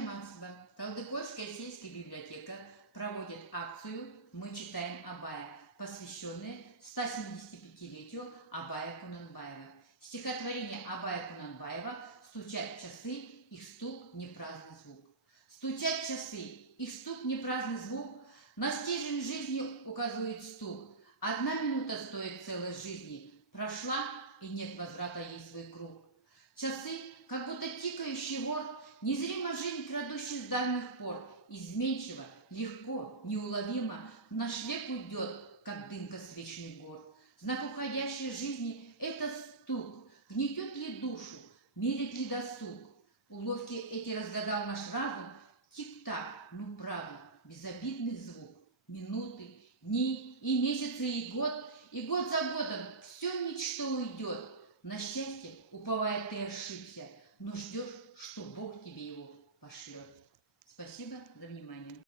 Мацева, Талдыкольская сельская библиотека проводит акцию «Мы читаем Абая», посвященную 175-летию Абая Кунанбаева. Стихотворение Абая Кунанбаева «Стучат часы, их стук не праздный звук». Стучат часы, их стук не праздный звук, на стержень жизни указывает стук. Одна минута стоит целой жизни, прошла, и нет возврата ей свой круг. Часы, как будто тикающий вор, незримо жизнь, крадущий с давних пор, изменчиво, легко, неуловимо в наш век уйдет, как дымка с вечных гор. Знак уходящей жизни — это стук, гнетет ли душу, мерит ли досуг. Уловки эти разгадал наш разум. Тик-так, ну правда, безобидный звук. Минуты, дни и месяцы и год за годом все ничто уйдет. На счастье, уповая, ты ошибся, но ждешь, что Бог тебе его пошлет. Спасибо за внимание.